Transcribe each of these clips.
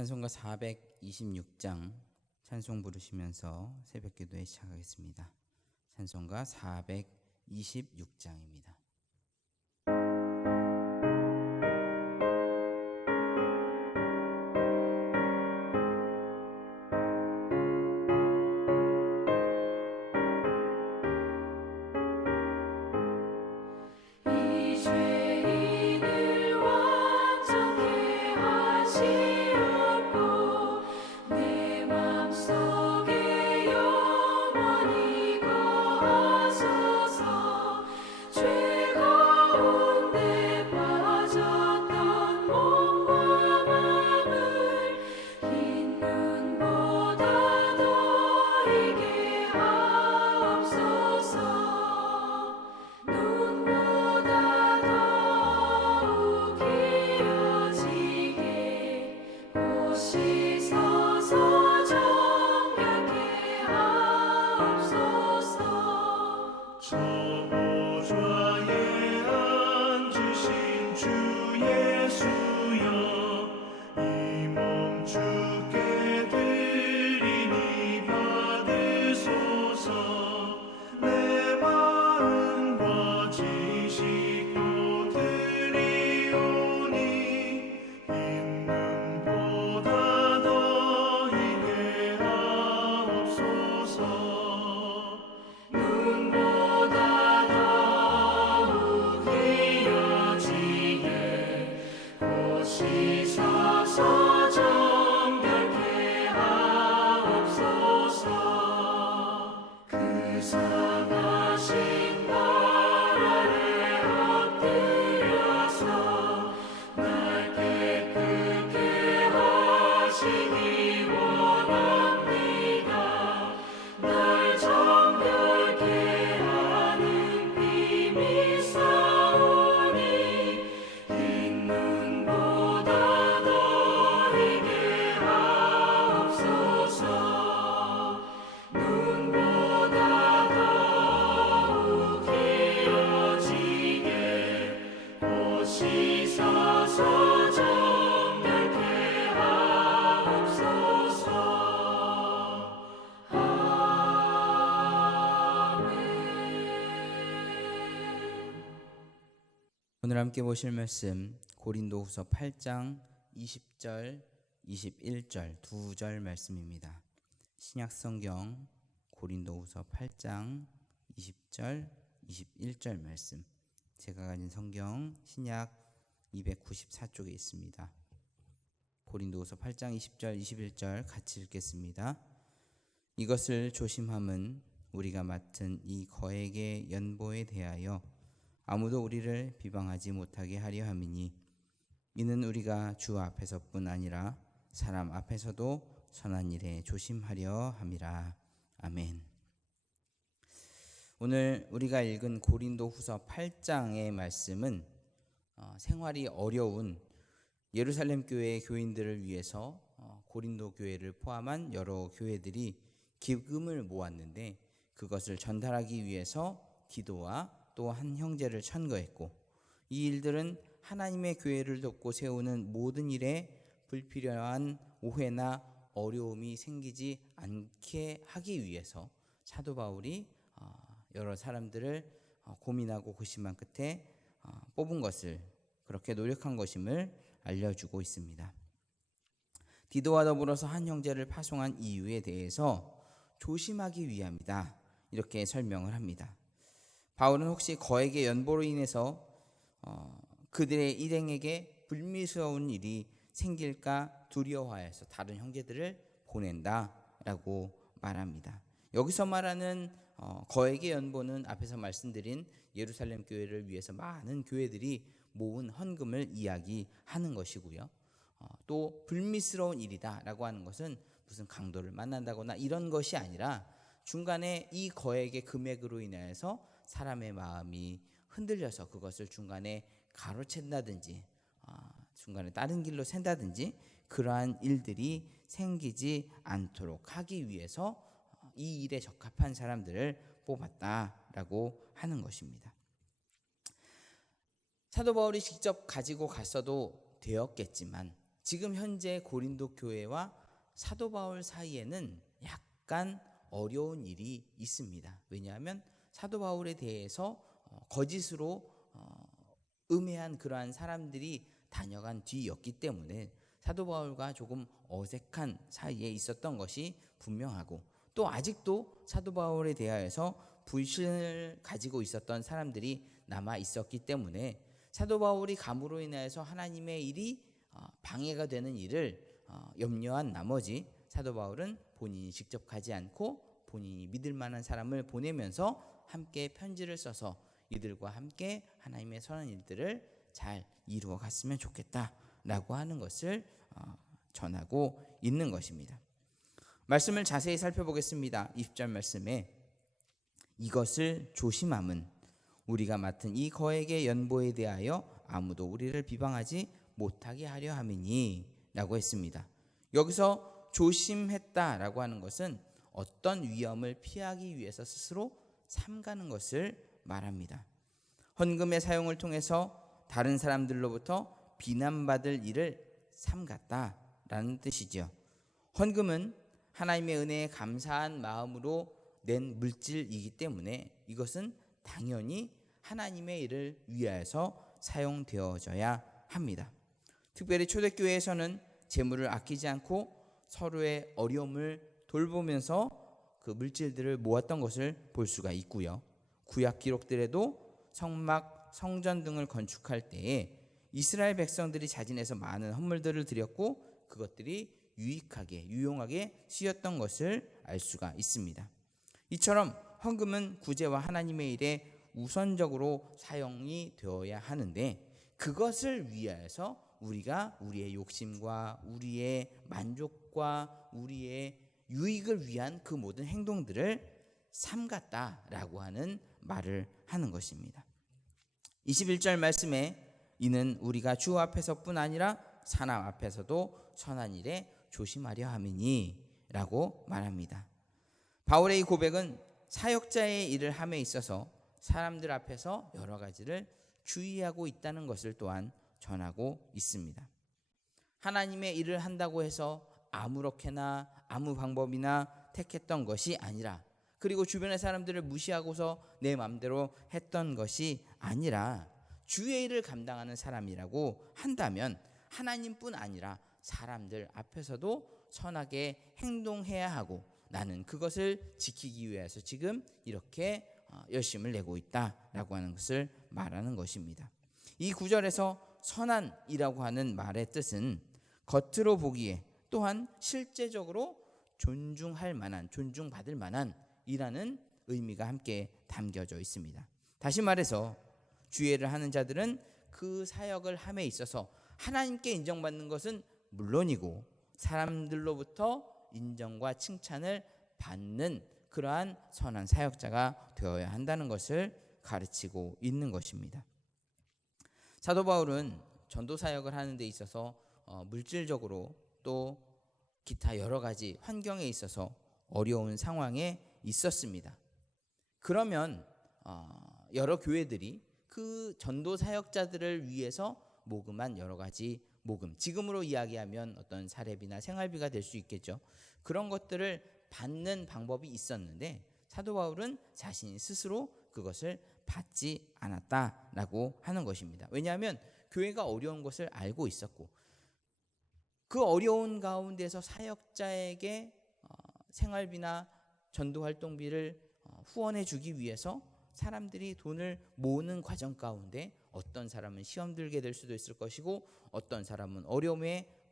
찬송가 426장 찬송 부르시면서 새벽기도에 시작하겠습니다. 찬송가 426장입니다. 오늘 함께 보실 말씀 고린도후서 8장 20절, 21절 두 절 말씀입니다. 신약성경 고린도후서 8장 20절, 21절 말씀. 제가 가진 성경 신약 294쪽에 있습니다. 고린도후서 8장 20절, 21절 같이 읽겠습니다. 이것을 조심함은 우리가 맡은 이 거액의 연보에 대하여 아무도 우리를 비방하지 못하게 하려 함이니 이는 우리가 주 앞에서뿐 아니라 사람 앞에서도 선한 일에 조심하려 함이라. 아멘. 오늘 우리가 읽은 고린도후서 8장의 말씀은 생활이 어려운 예루살렘 교회의 교인들을 위해서 고린도 교회를 포함한 여러 교회들이 기금을 모았는데 그것을 전달하기 위해서 기도와 또 한 형제를 천거했고, 이 일들은 하나님의 교회를 돕고 세우는 모든 일에 불필요한 오해나 어려움이 생기지 않게 하기 위해서 사도 바울이 여러 사람들을 고민하고 고심한 끝에 뽑은 것을, 그렇게 노력한 것임을 알려주고 있습니다. 디도와 더불어서 한 형제를 파송한 이유에 대해서 조심하기 위함이다, 이렇게 설명을 합니다. 바울은 혹시 거액의 연보로 인해서 그들의 일행에게 불미스러운 일이 생길까 두려워하여서 다른 형제들을 보낸다라고 말합니다. 여기서 말하는 거액의 연보는 앞에서 말씀드린 예루살렘 교회를 위해서 많은 교회들이 모은 헌금을 이야기하는 것이고요. 또 불미스러운 일이다라고 하는 것은 무슨 강도를 만난다거나 이런 것이 아니라 중간에 이 거액의 금액으로 인해서 사람의 마음이 흔들려서 그것을 중간에 가로챈다든지 중간에 다른 길로 샌다든지 그러한 일들이 생기지 않도록 하기 위해서 이 일에 적합한 사람들을 뽑았다라고 하는 것입니다. 사도 바울이 직접 가지고 갔어도 되었겠지만 지금 현재 고린도 교회와 사도 바울 사이에는 약간 어려운 일이 있습니다. 왜냐하면 사도 바울에 대해서 거짓으로 음해한 그러한 사람들이 다녀간 뒤였기 때문에 사도 바울과 조금 어색한 사이에 있었던 것이 분명하고, 또 아직도 사도 바울에 대하여서 불신을 가지고 있었던 사람들이 남아 있었기 때문에 사도 바울이 감으로 인하여서 하나님의 일이 방해가 되는 일을 염려한 나머지 사도 바울은 본인이 직접 가지 않고 본인이 믿을 만한 사람을 보내면서 함께 편지를 써서 이들과 함께 하나님의 선한 일들을 잘 이루어 갔으면 좋겠다라고 하는 것을 전하고 있는 것입니다. 말씀을 자세히 살펴보겠습니다. 20절 말씀에 이것을 조심함은 우리가 맡은 이 거액의 연보에 대하여 아무도 우리를 비방하지 못하게 하려 함이니 라고 했습니다. 여기서 조심했다라고 하는 것은 어떤 위험을 피하기 위해서 스스로 삼가는 것을 말합니다. 헌금의 사용을 통해서 다른 사람들로부터 비난받을 일을 삼갔다라는 뜻이죠. 헌금은 하나님의 은혜에 감사한 마음으로 낸 물질이기 때문에 이것은 당연히 하나님의 일을 위하여서 사용되어져야 합니다. 특별히 초대교회에서는 재물을 아끼지 않고 서로의 어려움을 돌보면서 그 물질들을 모았던 것을 볼 수가 있고요. 구약 기록들에도 성막, 성전 등을 건축할 때에 이스라엘 백성들이 자진해서 많은 헌물들을 드렸고 그것들이 유용하게 쓰였던 것을 알 수가 있습니다. 이처럼 헌금은 구제와 하나님의 일에 우선적으로 사용이 되어야 하는데, 그것을 위하여서 우리가 우리의 욕심과 우리의 만족과 우리의 유익을 위한 그 모든 행동들을 삼갔다라고 하는 말을 하는 것입니다. 21절 말씀에 이는 우리가 주 앞에서뿐 아니라 사람 앞에서도 선한 일에 조심하려 함이니 라고 말합니다. 바울의 이 고백은 사역자의 일을 함에 있어서 사람들 앞에서 여러 가지를 주의하고 있다는 것을 또한 전하고 있습니다. 하나님의 일을 한다고 해서 아무렇게나 아무 방법이나 택했던 것이 아니라, 그리고 주변의 사람들을 무시하고서 내 마음대로 했던 것이 아니라, 주의 일을 감당하는 사람이라고 한다면 하나님뿐 아니라 사람들 앞에서도 선하게 행동해야 하고, 나는 그것을 지키기 위해서 지금 이렇게 열심을 내고 있다라고 하는 것을 말하는 것입니다. 이 구절에서 선한이라고 하는 말의 뜻은 겉으로 보기에 또한 실제적으로 존중할 만한, 존중받을 만한 이라는 의미가 함께 담겨져 있습니다. 다시 말해서 주의를 하는 자들은 그 사역을 함에 있어서 하나님께 인정받는 것은 물론이고 사람들로부터 인정과 칭찬을 받는 그러한 선한 사역자가 되어야 한다는 것을 가르치고 있는 것입니다. 사도 바울은 전도 사역을 하는 데 있어서 물질적으로 또 기타 여러 가지 환경에 있어서 어려운 상황에 있었습니다. 그러면 여러 교회들이 그 전도 사역자들을 위해서 모금한 여러 가지 모금, 지금으로 이야기하면 어떤 사례비나 생활비가 될 수 있겠죠. 그런 것들을 받는 방법이 있었는데 사도 바울은 자신이 스스로 그것을 받지 않았다라고 하는 것입니다. 왜냐하면 교회가 어려운 것을 알고 있었고, 그 어려운 가운데서 사역자에게 생활비나 전도활동비를 후원해 주기 위해서 사람들이 돈을 모으는 과정 가운데 어떤 사람은 시험 들게 될 수도 있을 것이고, 어떤 사람은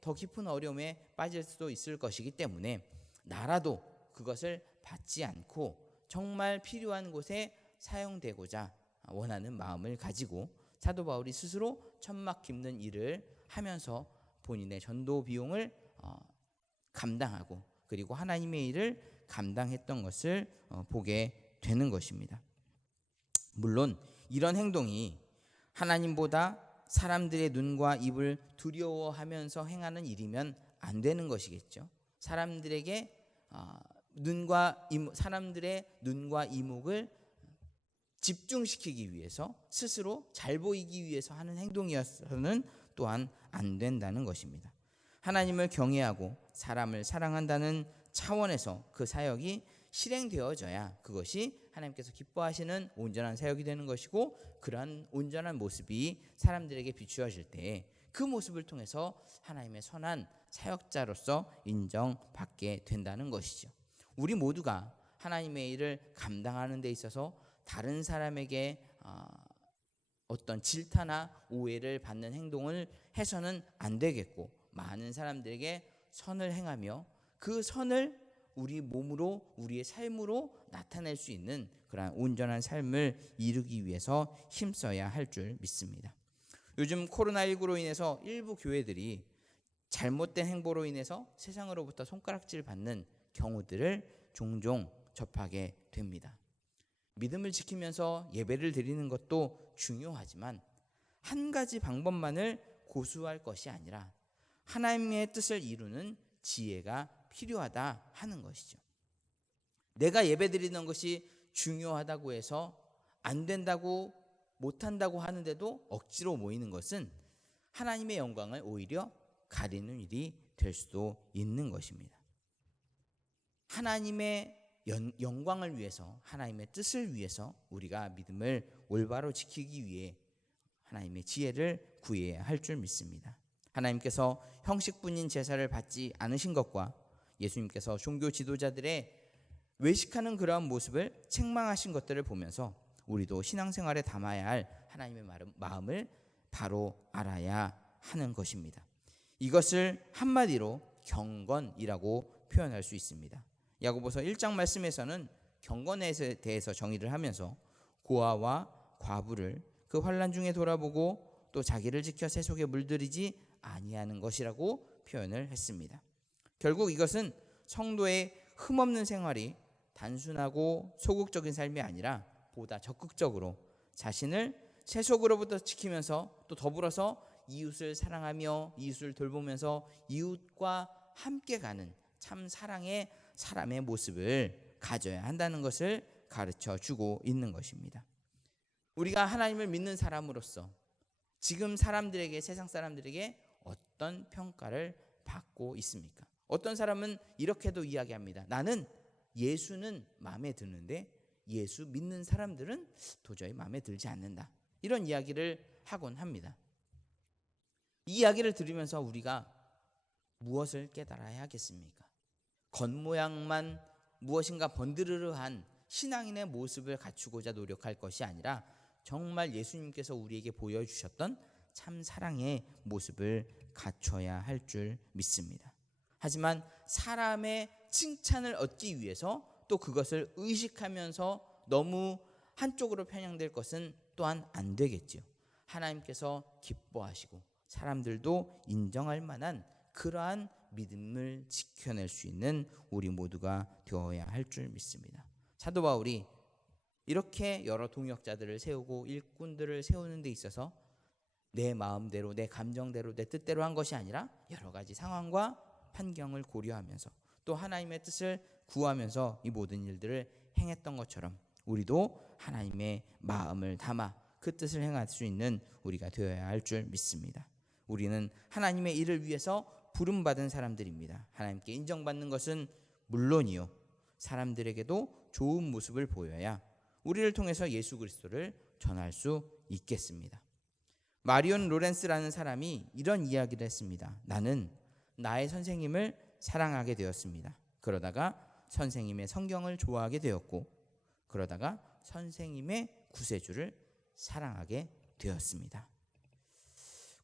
더 깊은 어려움에 빠질 수도 있을 것이기 때문에 나라도 그것을 받지 않고 정말 필요한 곳에 사용되고자 원하는 마음을 가지고 사도 바울이 스스로 천막 깁는 일을 하면서 본인의 전도 비용을 감당하고 그리고 하나님의 일을 감당했던 것을 보게 되는 것입니다. 물론 이런 행동이 하나님보다 사람들의 눈과 입을 두려워하면서 행하는 일이면 안 되는 것이겠죠. 사람들의 눈과 이목을 집중시키기 위해서, 스스로 잘 보이기 위해서 하는 행동이어서는 또한 안 된다는 것입니다. 하나님을 경외하고 사람을 사랑한다는 차원에서 그 사역이 실행되어져야 그것이 하나님께서 기뻐하시는 온전한 사역이 되는 것이고, 그러한 온전한 모습이 사람들에게 비추어질 때 그 모습을 통해서 하나님의 선한 사역자로서 인정받게 된다는 것이죠. 우리 모두가 하나님의 일을 감당하는 데 있어서 다른 사람에게 어떤 질타나 오해를 받는 행동을 해서는 안 되겠고, 많은 사람들에게 선을 행하며 그 선을 우리 몸으로, 우리의 삶으로 나타낼 수 있는 그러한 온전한 삶을 이루기 위해서 힘써야 할 줄 믿습니다. 요즘 코로나19로 인해서 일부 교회들이 잘못된 행보로 인해서 세상으로부터 손가락질 받는 경우들을 종종 접하게 됩니다. 믿음을 지키면서 예배를 드리는 것도 중요하지만 한 가지 방법만을 고수할 것이 아니라 하나님의 뜻을 이루는 지혜가 필요하다 하는 것이죠. 내가 예배 드리는 것이 중요하다고 해서 안 된다고 못한다고 하는데도 억지로 모이는 것은 하나님의 영광을 오히려 가리는 일이 될 수도 있는 것입니다. 하나님의 영광을 위해서, 하나님의 뜻을 위해서 우리가 믿음을 올바로 지키기 위해 하나님의 지혜를 구해야 할 줄 믿습니다. 하나님께서 형식뿐인 제사를 받지 않으신 것과 예수님께서 종교 지도자들의 외식하는 그러한 모습을 책망하신 것들을 보면서 우리도 신앙생활에 담아야 할 하나님의 마음을 바로 알아야 하는 것입니다. 이것을 한마디로 경건이라고 표현할 수 있습니다. 야고보서 1장 말씀에서는 경건에 대해서 정의를 하면서 고아와 과부를 그 환난 중에 돌아보고 또 자기를 지켜 새 속에 물들이지 아니하는 것이라고 표현을 했습니다. 결국 이것은 성도의 흠없는 생활이 단순하고 소극적인 삶이 아니라 보다 적극적으로 자신을 세속으로부터 지키면서 또 더불어서 이웃을 사랑하며 이웃을 돌보면서 이웃과 함께 가는 참 사랑의 사람의 모습을 가져야 한다는 것을 가르쳐 주고 있는 것입니다. 우리가 하나님을 믿는 사람으로서 지금 사람들에게, 세상 사람들에게 어떤 평가를 받고 있습니까? 어떤 사람은 이렇게도 이야기합니다. 나는 예수는 마음에 드는데 예수 믿는 사람들은 도저히 마음에 들지 않는다. 이런 이야기를 하곤 합니다. 이 이야기를 들으면서 우리가 무엇을 깨달아야 하겠습니까? 겉모양만 무엇인가 번드르르한 신앙인의 모습을 갖추고자 노력할 것이 아니라 정말 예수님께서 우리에게 보여주셨던 참 사랑의 모습을 갖춰야 할 줄 믿습니다. 하지만 사람의 칭찬을 얻기 위해서 또 그것을 의식하면서 너무 한쪽으로 편향될 것은 또한 안 되겠죠. 하나님께서 기뻐하시고 사람들도 인정할 만한 그러한 믿음을 지켜낼 수 있는 우리 모두가 되어야 할 줄 믿습니다. 사도 바울이 이렇게 여러 동역자들을 세우고 일꾼들을 세우는 데 있어서 내 마음대로, 내 감정대로, 내 뜻대로 한 것이 아니라 여러 가지 상황과 환경을 고려하면서 또 하나님의 뜻을 구하면서 이 모든 일들을 행했던 것처럼 우리도 하나님의 마음을 담아 그 뜻을 행할 수 있는 우리가 되어야 할 줄 믿습니다. 우리는 하나님의 일을 위해서 부름받은 사람들입니다. 하나님께 인정받는 것은 물론이요, 사람들에게도 좋은 모습을 보여야 우리를 통해서 예수 그리스도를 전할 수 있겠습니다. 마리온 로렌스라는 사람이 이런 이야기를 했습니다. 나는 나의 선생님을 사랑하게 되었습니다. 그러다가 선생님의 성경을 좋아하게 되었고, 그러다가 선생님의 구세주를 사랑하게 되었습니다.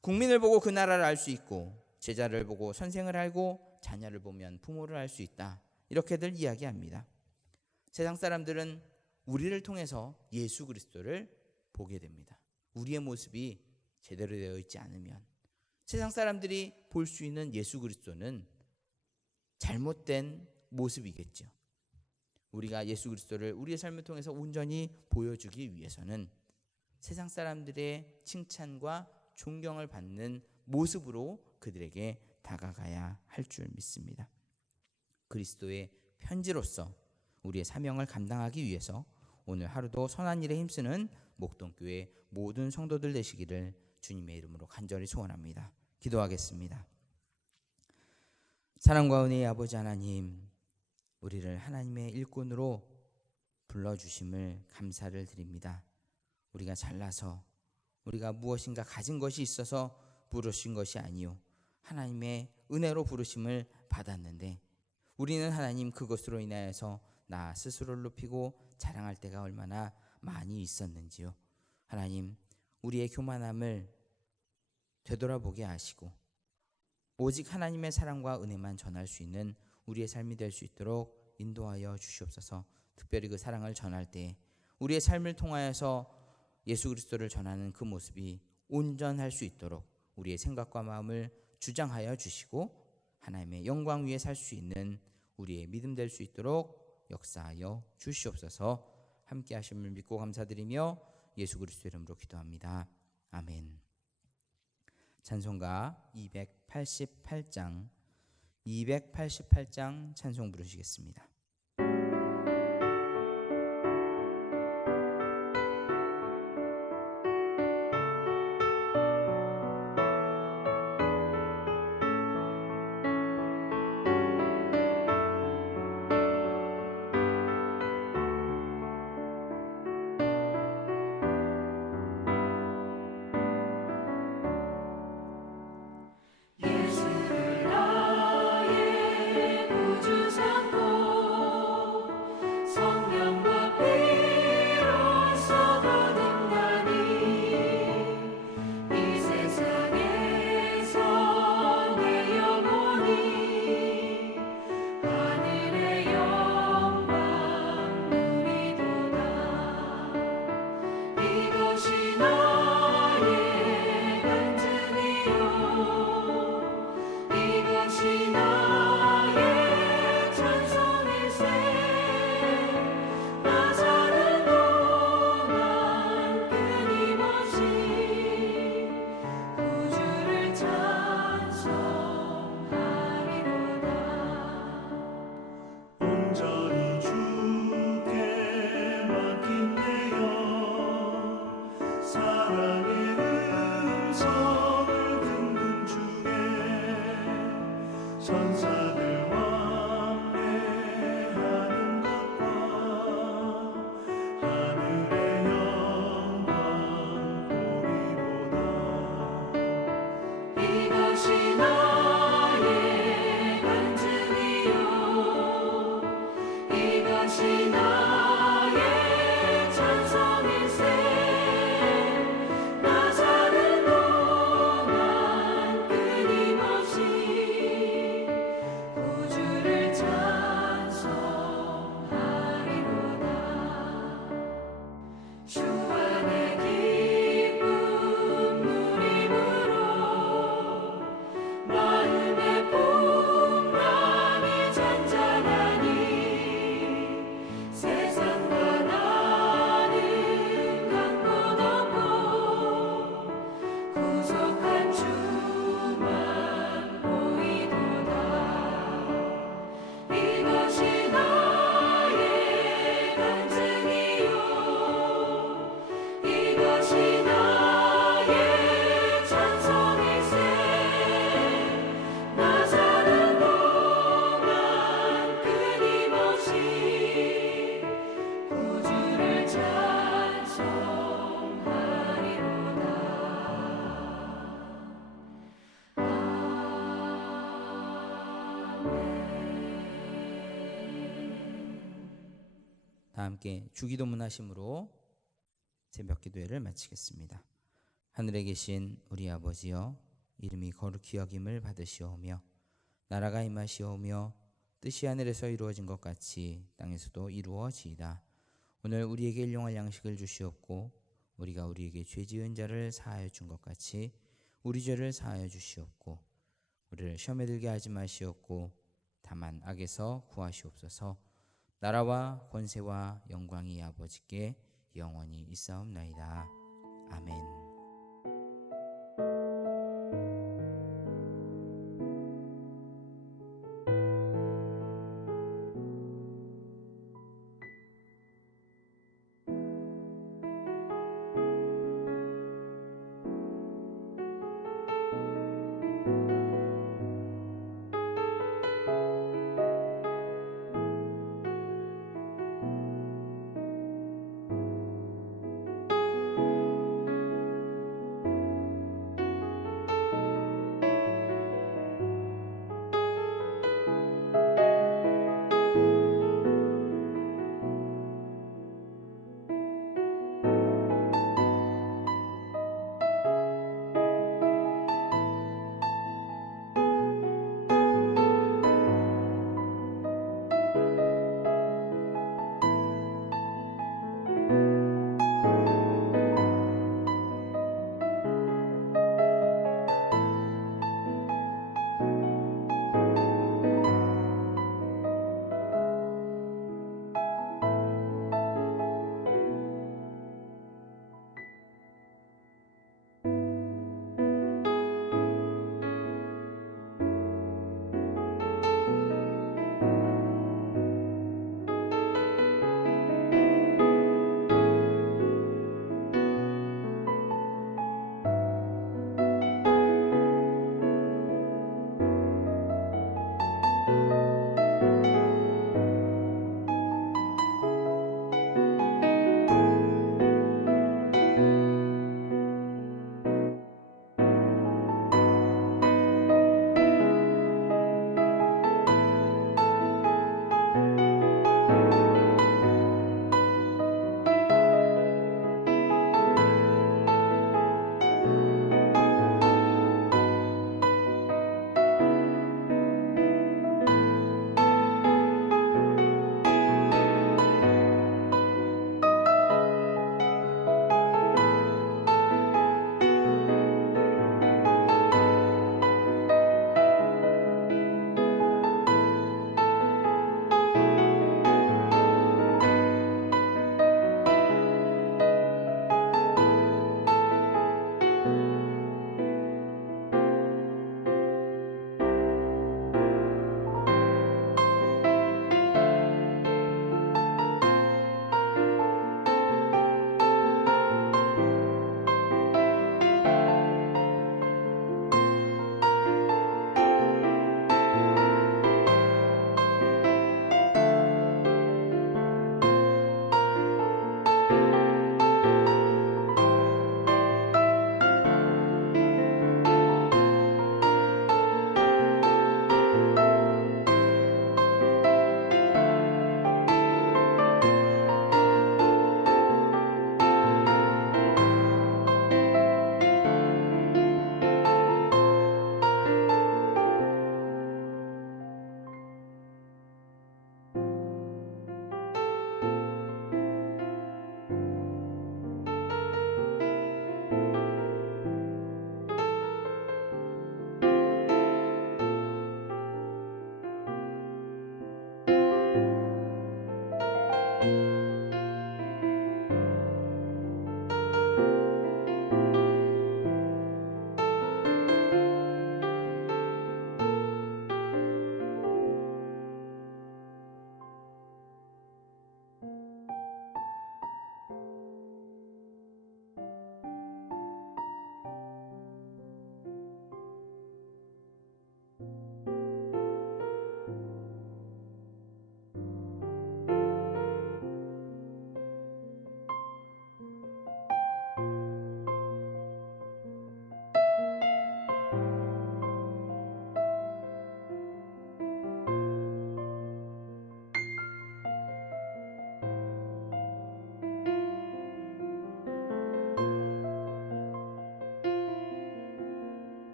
국민을 보고 그 나라를 알 수 있고, 제자를 보고 선생을 알고, 자녀를 보면 부모를 알 수 있다. 이렇게들 이야기합니다. 세상 사람들은 우리를 통해서 예수 그리스도를 보게 됩니다. 우리의 모습이 제대로 되어 있지 않으면 세상 사람들이 볼 수 있는 예수 그리스도는 잘못된 모습이겠죠. 우리가 예수 그리스도를 우리의 삶을 통해서 온전히 보여주기 위해서는 세상 사람들의 칭찬과 존경을 받는 모습으로 그들에게 다가가야 할 줄 믿습니다. 그리스도의 편지로서 우리의 사명을 감당하기 위해서 오늘 하루도 선한 일에 힘쓰는 목동교회 모든 성도들 되시기를 주님의 이름으로 간절히 소원합니다. 기도하겠습니다. 사랑과 은혜의 아버지 하나님, 우리를 하나님의 일꾼으로 불러주심을 감사를 드립니다. 우리가 잘나서 우리가 무엇인가 가진 것이 있어서 부르신 것이 아니요 하나님의 은혜로 부르심을 받았는데, 우리는 하나님 그것으로 인하여서 나 스스로를 높이고 자랑할 때가 얼마나 많이 있었는지요. 하나님, 우리의 교만함을 되돌아보게 하시고 오직 하나님의 사랑과 은혜만 전할 수 있는 우리의 삶이 될 수 있도록 인도하여 주시옵소서. 특별히 그 사랑을 전할 때 우리의 삶을 통하여서 예수 그리스도를 전하는 그 모습이 온전할 수 있도록 우리의 생각과 마음을 주장하여 주시고 하나님의 영광 위에 살 수 있는 우리의 믿음 될 수 있도록 역사하여 주시옵소서. 함께 하심을 믿고 감사드리며 예수 그리스도 이름으로 기도합니다. 아멘. 찬송가 288장 찬송 부르시겠습니다. 다 함께 주기도문 하심으로 새벽기도회를 마치겠습니다. 하늘에 계신 우리 아버지여, 이름이 거룩히 여김을 받으시오며 나라가 임하시오며 뜻이 하늘에서 이루어진 것 같이 땅에서도 이루어지이다. 오늘 우리에게 일용할 양식을 주시옵고 우리가 우리에게 죄 지은 자를 사하여 준 것 같이 우리 죄를 사하여 주시옵고 우리를 시험에 들게 하지 마시옵고 다만 악에서 구하시옵소서. 나라와 권세와 영광이 아버지께 영원히 있사옵나이다. 아멘.